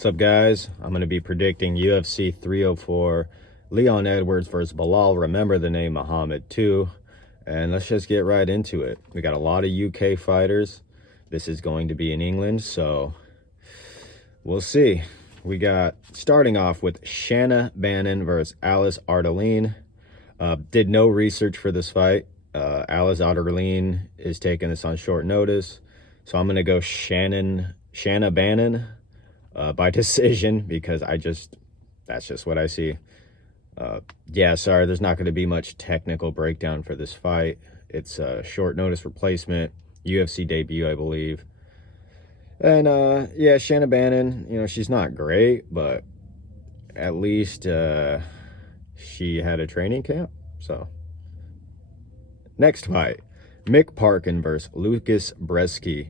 What's up, guys? I'm going to be predicting UFC 304, Leon Edwards versus Bilal. Remember the name Muhammed too. And let's just get right into it. We got a lot of UK fighters. This is going to be in England, so we'll see. We got, starting off with Shanna Bannon versus Alice Ardeline. Did no research for this fight. Alice Ardeline is taking this on short notice. So I'm going to go Shanna Bannon by decision, because that's just what I see. Yeah, sorry, there's not going to be much technical breakdown for this fight. It's a short notice replacement, UFC debut, I believe. And yeah, Shanna Bannon, you know, she's not great, but at least she had a training camp. So next fight, Mick Parkin versus Lucas Bresky.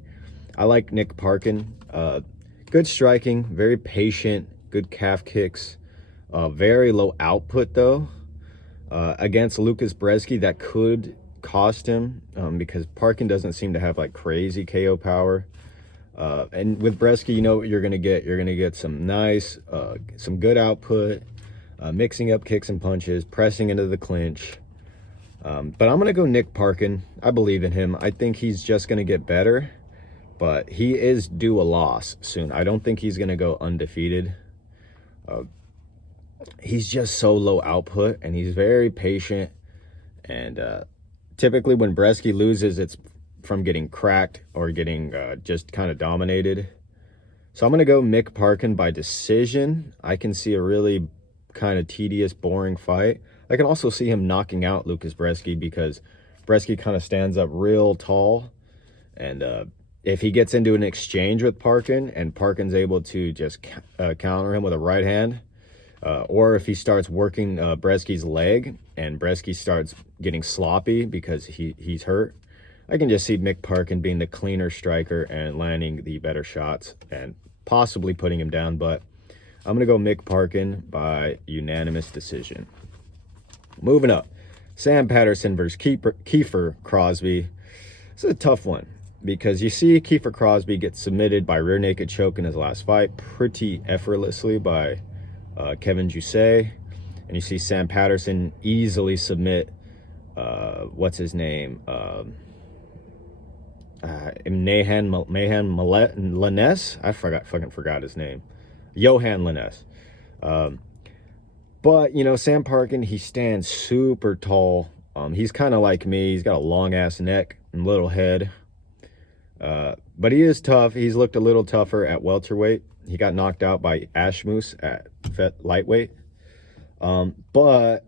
I like Nick Parkin. Good striking, very patient, good calf kicks. Very low output though. Against Lucas Bresky, that could cost him because Parkin doesn't seem to have like crazy KO power. And with Bresky, you know what you're gonna get. You're gonna get some nice, some good output, mixing up kicks and punches, pressing into the clinch. But I'm gonna go Nick Parkin. I believe in him. I think he's just gonna get better, but he is due a loss soon. I don't think he's gonna go undefeated. He's just so low output, and he's very patient. And typically when Bresky loses, it's from getting cracked or getting just kind of dominated. So I'm going to go Mick Parkin by decision. I can see a really kind of tedious, boring fight. I can also see him knocking out Lucas Bresky, because Bresky kind of stands up real tall. And if he gets into an exchange with Parkin and Parkin's able to just counter him with a right hand, or if he starts working Bresky's leg and Bresky starts getting sloppy because he's hurt, I can just see Mick Parkin being the cleaner striker and landing the better shots and possibly putting him down. But I'm going to go Mick Parkin by unanimous decision. Moving up, Sam Patterson versus Kiefer Crosby. This is a tough one, because you see Kiefer Crosby get submitted by rear naked choke in his last fight pretty effortlessly by Kevin Jusset, and you see Sam Patterson easily submit what's his name, Mahan Laness. I fucking forgot his name, Johan Laness. But you know, Sam Parkin, he stands super tall. He's kind of like me. He's got a long ass neck and little head, but he is tough. He's looked a little tougher at welterweight. He got knocked out by Ashmoose at lightweight. But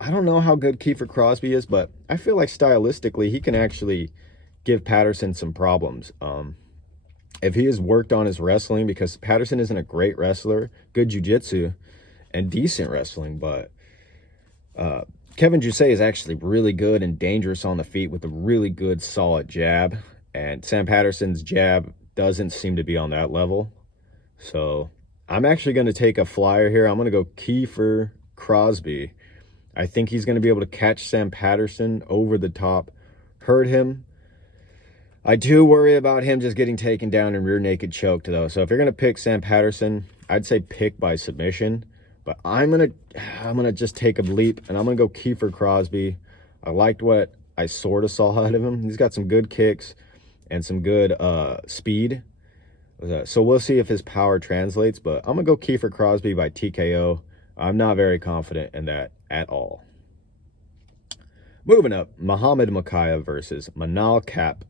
I don't know how good Kiefer Crosby is, but I feel like stylistically he can actually give Patterson some problems. If he has worked on his wrestling, because Patterson isn't a great wrestler, good jiu-jitsu and decent wrestling, but Kevin Jusset is actually really good and dangerous on the feet with a really good solid jab, and Sam Patterson's jab doesn't seem to be on that level. So I'm actually going to take a flyer here. I'm going to go Kiefer Crosby. I think he's going to be able to catch Sam Patterson over the top, hurt him. I do worry about him just getting taken down and rear naked choked though. So if you're going to pick Sam Patterson, I'd say pick by submission. But I'm gonna just take a leap, and I'm gonna go Kiefer Crosby. I liked what I sort of saw out of him. He's got some good kicks and some good speed. So we'll see if his power translates, but I'm gonna go Kiefer Crosby by TKO. I'm not very confident in that at all. Moving up, Muhammad Mokaev versus Manel Kape.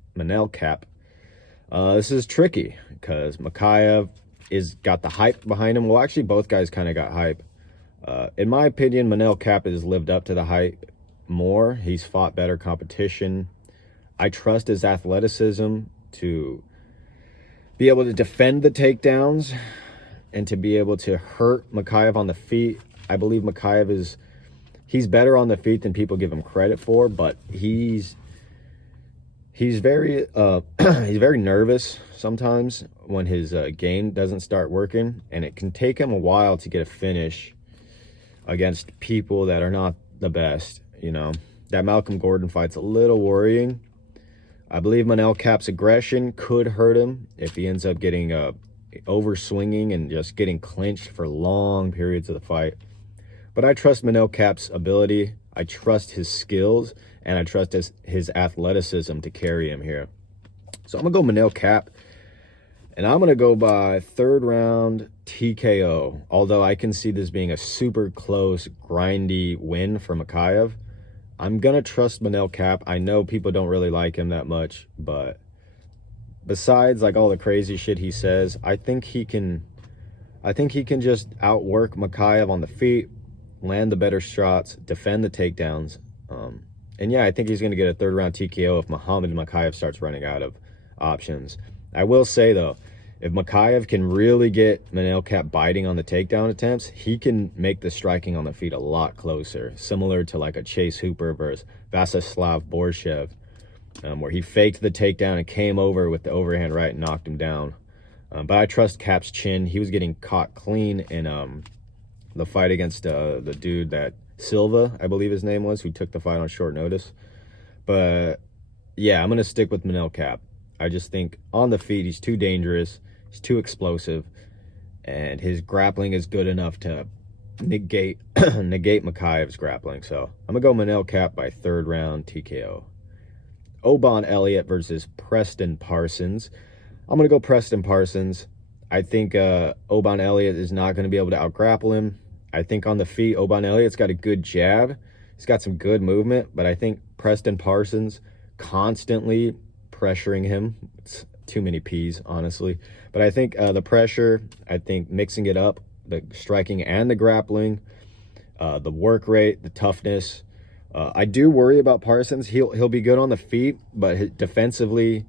This is tricky because Mokaev got the hype behind him. Well, actually, both guys kind of got hype. In my opinion, Manel Kape has lived up to the hype more. He's fought better competition. I trust his athleticism to be able to defend the takedowns and to be able to hurt Mokaev on the feet. I believe Mokaev he's better on the feet than people give him credit for, but he's very he's very nervous sometimes when his game doesn't start working, and it can take him a while to get a finish against people that are not the best. You know, that Malcolm Gordon fight's a little worrying. I believe Manel Kape's aggression could hurt him if he ends up getting over swinging and just getting clinched for long periods of the fight. But I trust Manel Kap's ability. I trust his skills, and I trust his athleticism to carry him here. So I'm going to go Manel Kap, and I'm going to go by 3rd round TKO. Although I can see this being a super close, grindy win for Makhachev, I'm going to trust Manel Kap. I know people don't really like him that much, but besides like all the crazy shit he says, I think he can just outwork Makhachev on the feet, land the better shots, defend the takedowns. And yeah, I think he's going to get a 3rd round TKO if Muhammad Makhachev starts running out of options. I will say though, if Makhachev can really get Manel Kap biting on the takedown attempts, he can make the striking on the feet a lot closer, similar to like a Chase Hooper versus Vasyslav Borshev, where he faked the takedown and came over with the overhand right and knocked him down. But I trust Kap's chin. He was getting caught clean in the fight against the dude that Silva, I believe his name was, who took the fight on short notice. But yeah, I'm going to stick with Manel Kap. I just think on the feet, he's too dangerous. He's too explosive. And his grappling is good enough to negate Makhachev's grappling. So I'm going to go Manel Kap by 3rd round TKO. Oban Elliott versus Preston Parsons. I'm going to go Preston Parsons. I think Oban Elliott is not going to be able to outgrapple him. I think on the feet, Oban Elliott's got a good jab. He's got some good movement, but I think Preston Parsons constantly pressuring him. It's too many P's, honestly. But I think the pressure, I think mixing it up, the striking and the grappling, the work rate, the toughness. I do worry about Parsons. He'll be good on the feet, but defensively,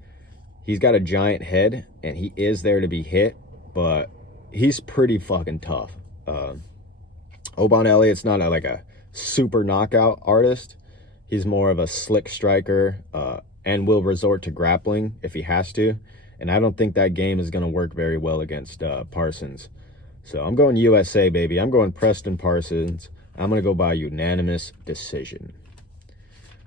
he's got a giant head, and he is there to be hit, but he's pretty fucking tough. Oban Elliott's not like a super knockout artist. He's more of a slick striker and will resort to grappling if he has to. And I don't think that game is going to work very well against Parsons. So I'm going USA, baby. I'm going Preston Parsons. I'm going to go by unanimous decision.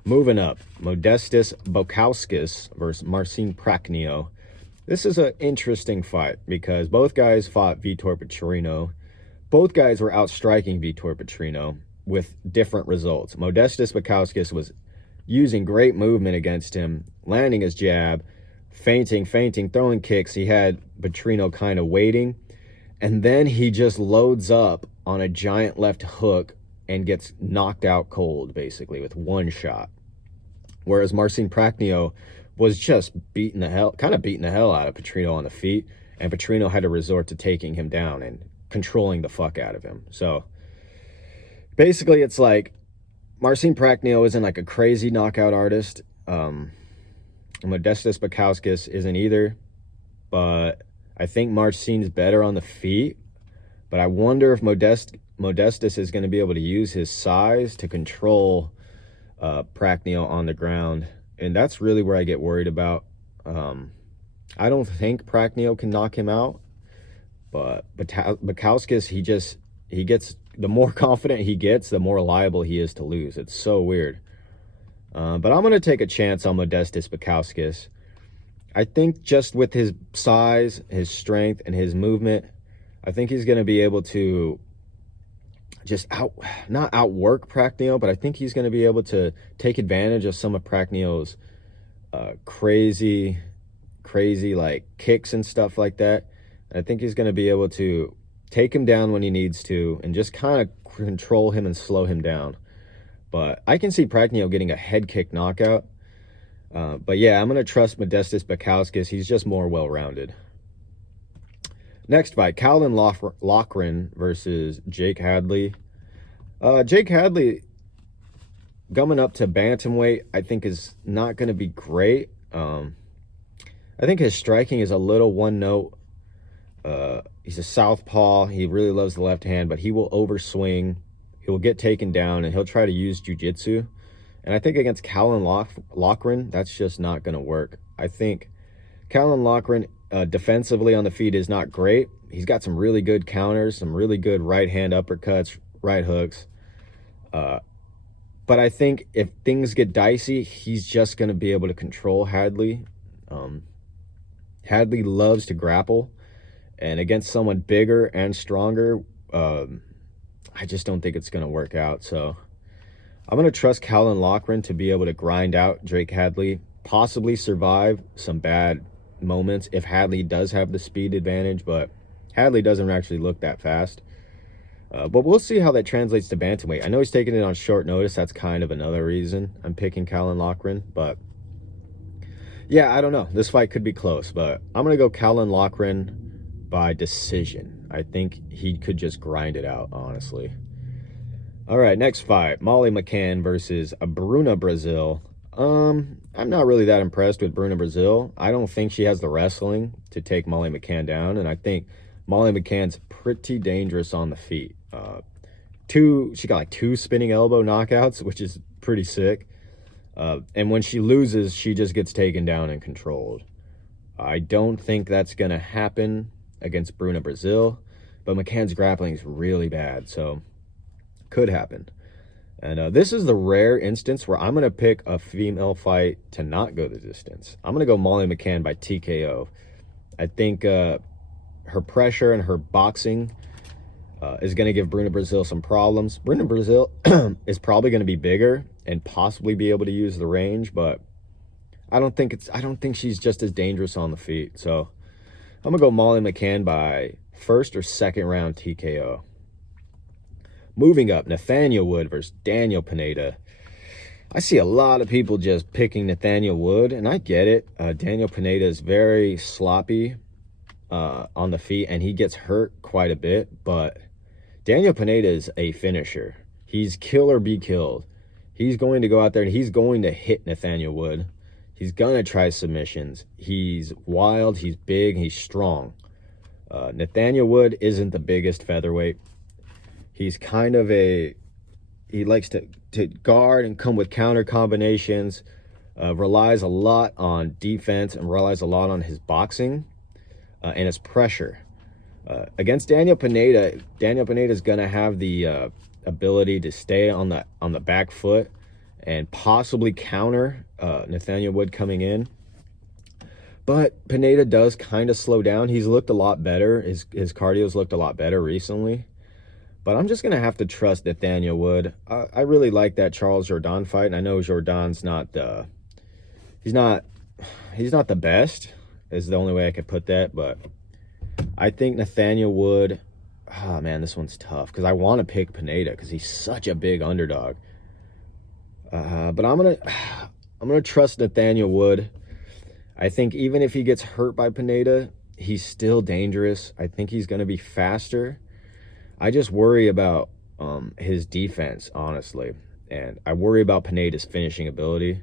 Moving up, Modestas Bukauskas versus Marcin Prachnio. This is an interesting fight because both guys fought Vitor Petrino. Both guys were outstriking Vitor Petrino with different results. Modestas Bukauskas was using great movement against him, landing his jab, feinting, throwing kicks. He had Petrino kind of waiting, and then he just loads up on a giant left hook and gets knocked out cold, basically, with one shot. Whereas Marcin Prachnio was just beating the hell out of Petrino on the feet, and Petrino had to resort to taking him down and controlling the fuck out of him. So basically it's like Marcin Prachnio isn't like a crazy knockout artist. Modestas Bukauskas isn't either, but I think Marcin's better on the feet. But I wonder if Modestas is going to be able to use his size to control Prachnio on the ground, and that's really where I get worried about. I don't think Prachnio can knock him out, but Bukauskas, he gets, the more confident he gets, the more liable he is to lose. It's so weird. But I'm going to take a chance on Modestas Bukauskas. I think just with his size, his strength, and his movement, I think he's going to be able to just not outwork Prachnio, but I think he's going to be able to take advantage of some of Prachnio's crazy like kicks and stuff like that. I think he's going to be able to take him down when he needs to and just kind of control him and slow him down. But I can see Prachnio getting a head kick knockout. But yeah, I'm going to trust Modestas Bukauskas. He's just more well-rounded. Next fight, Calvin Loughran versus Jake Hadley. Jake Hadley, coming up to bantamweight, I think is not going to be great. I think his striking is a little one-note. He's a southpaw. He really loves the left hand, but he will overswing. He will get taken down, and he'll try to use jiu-jitsu. And I think against Calvin Loughran, that's just not going to work. I think Calvin Loughran, defensively on the feet, is not great. He's got some really good counters, some really good right hand uppercuts, right hooks. But I think if things get dicey, he's just going to be able to control Hadley. Hadley loves to grapple, And against someone bigger and stronger, I just don't think it's going to work out. So I'm going to trust Callan Loughran to be able to grind out Drake Hadley, possibly survive some bad moments if Hadley does have the speed advantage, but Hadley doesn't actually look that fast. But we'll see how that translates to bantamweight. I know he's taking it on short notice. That's kind of another reason I'm picking Callan Loughran. But yeah, I don't know. This fight could be close, but I'm going to go Callan Loughran by decision. I think he could just grind it out, honestly. All right, next fight, Molly McCann versus Bruna Brazil. I'm not really that impressed with Bruna Brazil. I don't think she has the wrestling to take Molly McCann down, and I think Molly McCann's pretty dangerous on the feet. She got like 2 spinning elbow knockouts, which is pretty sick. And when she loses, she just gets taken down and controlled. I don't think that's going to happen against Bruna Brazil, but McCann's grappling is really bad, so could happen. And this is the rare instance where I'm going to pick a female fight to not go the distance. I'm going to go Molly McCann by TKO. I think her pressure and her boxing is going to give Bruna Brazil some problems. Bruna Brazil is probably going to be bigger and possibly be able to use the range, but I don't think she's just as dangerous on the feet. So I'm going to go Molly McCann by first or second round TKO. Moving up, Nathaniel Wood versus Daniel Pineda. I see a lot of people just picking Nathaniel Wood, and I get it. Daniel Pineda is very sloppy on the feet, and he gets hurt quite a bit, but Daniel Pineda is a finisher. He's kill or be killed. He's going to go out there, and he's going to hit Nathaniel Wood. He's going to try submissions. He's wild, he's big, he's strong. Nathaniel Wood isn't the biggest featherweight. He's kind of he likes to guard and come with counter combinations, relies a lot on defense and relies a lot on his boxing and his pressure. Against Daniel Pineda is going to have the ability to stay on the back foot and possibly counter Nathaniel Wood coming in. But Pineda does kind of slow down. He's looked a lot better. His cardio's looked a lot better recently. But I'm just going to have to trust Nathaniel Wood. I really like that Charles Jourdain fight. And I know Jourdain's not he's not the best, is the only way I could put that. But I think Nathaniel Wood, oh man, this one's tough because I want to pick Pineda because he's such a big underdog. But I'm gonna trust Nathaniel Wood. I think even if he gets hurt by Pineda, he's still dangerous. I think he's going to be faster. I just worry about his defense, honestly. And I worry about Pineda's finishing ability.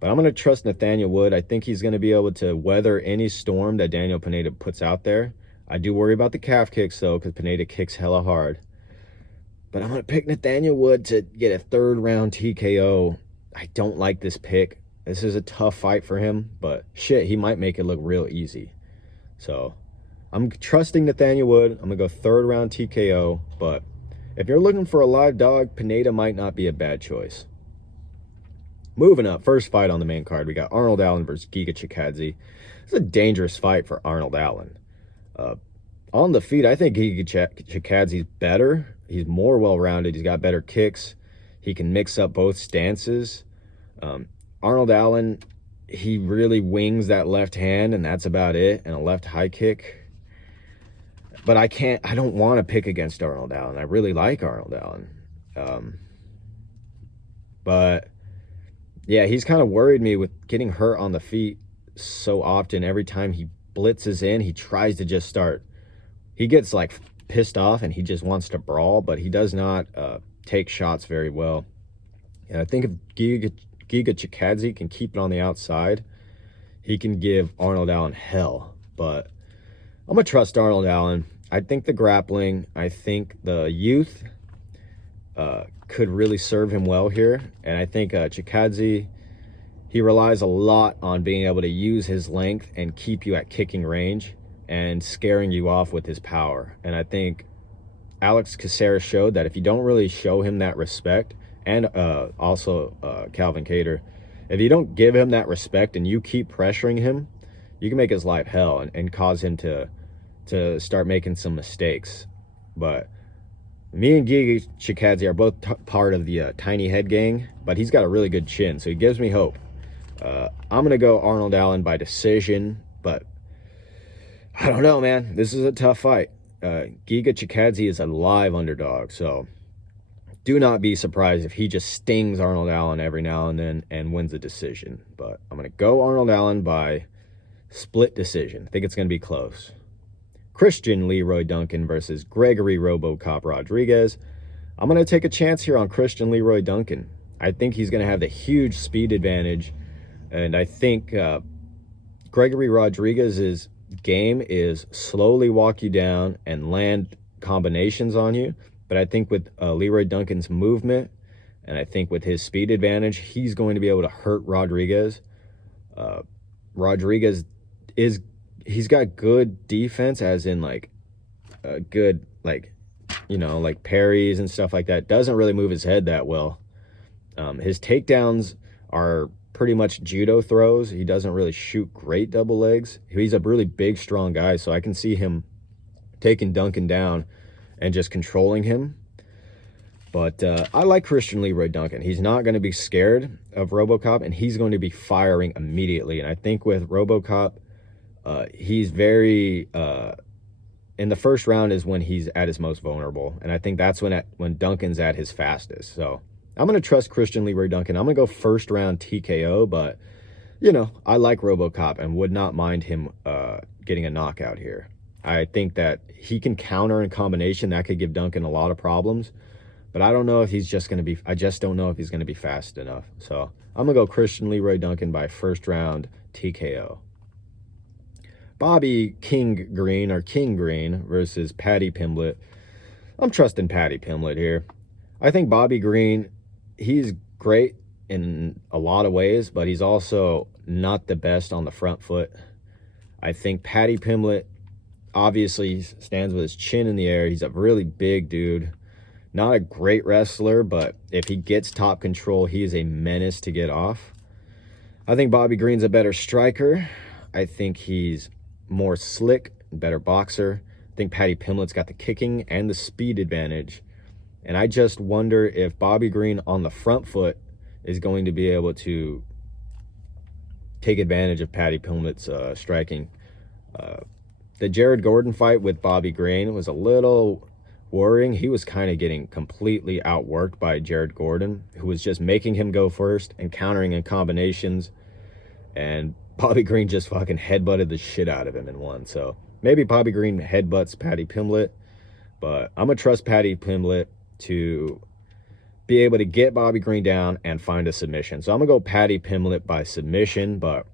But I'm going to trust Nathaniel Wood. I think he's going to be able to weather any storm that Daniel Pineda puts out there. I do worry about the calf kicks, though, because Pineda kicks hella hard. But I'm going to pick Nathaniel Wood to get a third-round TKO. I don't like this pick. This is a tough fight for him. But, shit, he might make it look real easy. So I'm trusting Nathaniel Wood. I'm going to go third-round TKO. But if you're looking for a live dog, Pineda might not be a bad choice. Moving up, first fight on the main card, we got Arnold Allen versus Giga Chikadze. It's a dangerous fight for Arnold Allen. On the feet, I think Giga Chikadze's better. He's more well-rounded. He's got better kicks. He can mix up both stances. Arnold Allen, he really wings that left hand, and that's about it, and a left high kick. But I don't want to pick against Arnold Allen. I really like Arnold Allen. But yeah, he's kind of worried me with getting hurt on the feet so often. Every time he blitzes in, he tries to just start. He gets like pissed off and he just wants to brawl, but he does not take shots very well. And I think if Giga Chikadze can keep it on the outside, he can give Arnold Allen hell. But I'm going to trust Arnold Allen. I think the grappling, I think the youth could really serve him well here. And I think Chikadze, he relies a lot on being able to use his length and keep you at kicking range and scaring you off with his power. And I think Alex Caceres showed that if you don't really show him that respect, and also Calvin Kattar, if you don't give him that respect and you keep pressuring him, you can make his life hell and cause him to to start making some mistakes. But me and Giga Chikadze are both part of the Tiny Head gang, but he's got a really good chin, so he gives me hope. I'm going to go Arnold Allen by decision, but I don't know, man. This is a tough fight. Giga Chikadze is a live underdog, so do not be surprised if he just stings Arnold Allen every now and then and wins a decision. But I'm going to go Arnold Allen by split decision. I think it's going to be close. Christian Leroy Duncan versus Gregory RoboCop Rodriguez. I'm going to take a chance here on Christian Leroy Duncan. I think he's going to have the huge speed advantage, and I think Gregory Rodriguez's game is slowly walk you down and land combinations on you. But I think with Leroy Duncan's movement, and I think with his speed advantage, he's going to be able to hurt Rodriguez. Rodriguez he's got good defense, as in like good, like, you know, like parries and stuff like that. Doesn't really move his head that well. His takedowns are pretty much judo throws. He doesn't really shoot great double legs. He's a really big, strong guy, so I can see him taking Duncan down and just controlling him. But I like Christian Leroy Duncan. He's not going to be scared of RoboCop, and he's going to be firing immediately. And I think with RoboCop, he's very in the first round is when he's at his most vulnerable, and I think that's when Duncan's at his fastest. So I'm going to trust Christian Leroy Duncan. I'm going to go first round TKO, but you know, I like RoboCop and would not mind him getting a knockout here. I think that he can counter in combination. That could give Duncan a lot of problems, but I don't know if he's just going to be, I just don't know if he's going to be fast enough. So I'm going to go Christian Leroy Duncan by first round TKO. Bobby King Green versus Paddy Pimblett. I'm trusting Paddy Pimblett here. I think Bobby Green, he's great in a lot of ways, but he's also not the best on the front foot. I think Paddy Pimblett obviously stands with his chin in the air. He's a really big dude. Not a great wrestler, but if he gets top control, he is a menace to get off. I think Bobby Green's a better striker. I think he's more slick, better boxer. I think Paddy Pimblett's got the kicking and the speed advantage. And I just wonder if Bobby Green on the front foot is going to be able to take advantage of Paddy Pimblett's striking. The Jared Gordon fight with Bobby Green was a little worrying. He was kind of getting completely outworked by Jared Gordon, who was just making him go first and countering in combinations. And Bobby Green just fucking headbutted the shit out of him and won. So maybe Bobby Green headbutts Paddy Pimblett, but I'm going to trust Paddy Pimblett to be able to get Bobby Green down and find a submission. So I'm going to go Paddy Pimblett by submission, but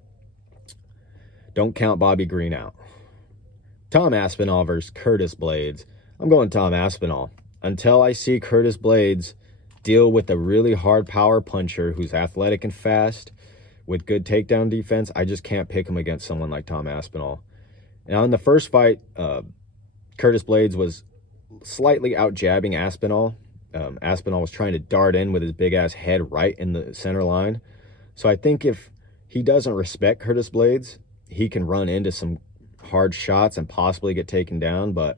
don't count Bobby Green out. Tom Aspinall versus Curtis Blades. I'm going Tom Aspinall. Until I see Curtis Blades deal with a really hard power puncher who's athletic and fast with good takedown defense, I just can't pick him against someone like Tom Aspinall. Now, in the first fight, Curtis Blades was slightly out-jabbing Aspinall. Aspinall was trying to dart in with his big-ass head right in the center line. So I think if he doesn't respect Curtis Blades, he can run into some hard shots and possibly get taken down, but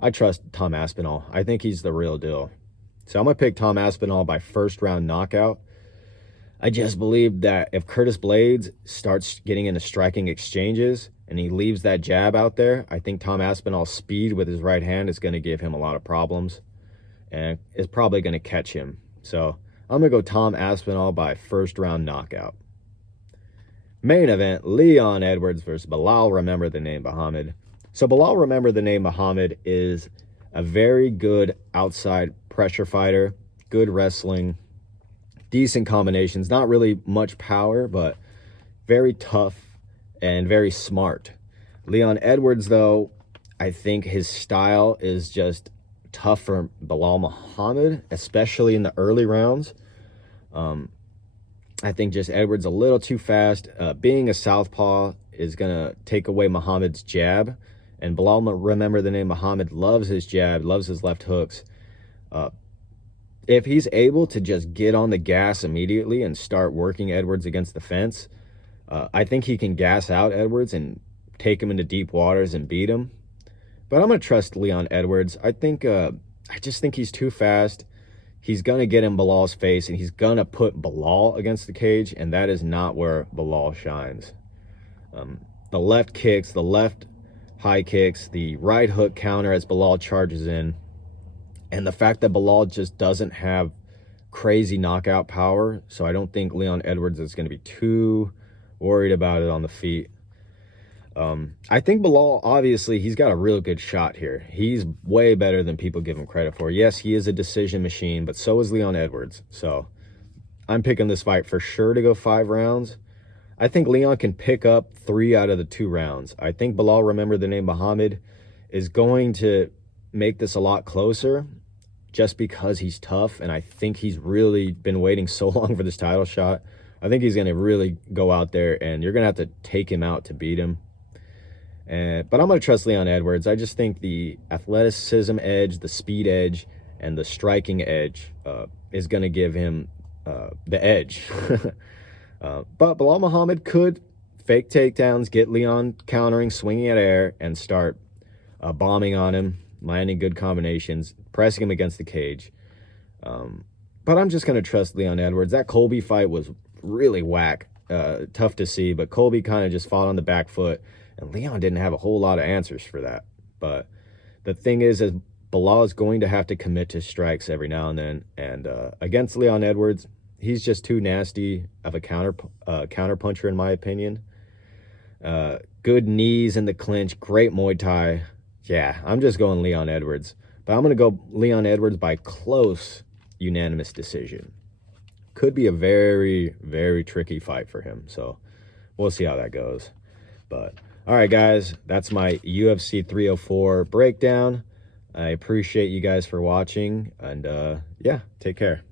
I trust Tom Aspinall. I think he's the real deal. So I'm going to pick Tom Aspinall by first-round knockout. I just believe that if Curtis Blades starts getting into striking exchanges and he leaves that jab out there, I think Tom Aspinall's speed with his right hand is going to give him a lot of problems and is probably going to catch him. So I'm going to go Tom Aspinall by first-round knockout. Main event, Leon Edwards versus Belal Remember the Name Muhammed. So Belal Remember the Name Muhammed is a very good outside pressure fighter, good wrestling, decent combinations, not really much power, but very tough and very smart. Leon Edwards, though, I think his style is just tough for Belal Muhammad, especially in the early rounds. I think just Edwards a little too fast. Being a southpaw is going to take away Muhammad's jab. And Belal Remember the Name Muhammad loves his jab, loves his left hooks. If he's able to just get on the gas immediately and start working Edwards against the fence, I think he can gas out Edwards and take him into deep waters and beat him. But I'm going to trust Leon Edwards. I just think he's too fast. He's going to get in Bilal's face, and he's going to put Bilal against the cage, and that is not where Bilal shines. The left kicks, the left high kicks, the right hook counter as Bilal charges in, and the fact that Bilal just doesn't have crazy knockout power, so I don't think Leon Edwards is going to be too worried about it on the feet. I think Bilal, obviously, he's got a real good shot here. He's way better than people give him credit for. Yes, he is a decision machine, but so is Leon Edwards. So I'm picking this fight for sure to go 5 rounds. I think Leon can pick up 3 out of the 2 rounds. I think Bilal, remember the name Muhammed, is going to make this a lot closer just because he's tough, and I think he's really been waiting so long for this title shot. I think he's going to really go out there, and you're going to have to take him out to beat him. But I'm going to trust Leon Edwards. I just think the athleticism edge, the speed edge, and the striking edge is going to give him the edge. But Bilal Muhammad could fake takedowns, get Leon countering, swinging at air, and start bombing on him, landing good combinations, pressing him against the cage. But I'm just going to trust Leon Edwards. That Colby fight was really whack. Tough to see, but Colby kind of just fought on the back foot, and Leon didn't have a whole lot of answers for that. But the thing is Bilal is going to have to commit to strikes every now and then, and against Leon Edwards, he's just too nasty of a counter puncher, in my opinion. Good knees in the clinch, great Muay Thai. Yeah, I'm just going Leon Edwards. But I'm going to go Leon Edwards by close unanimous decision. Could be a very, very tricky fight for him. So we'll see how that goes. But all right, guys, that's my UFC 304 breakdown. I appreciate you guys for watching. And yeah, take care.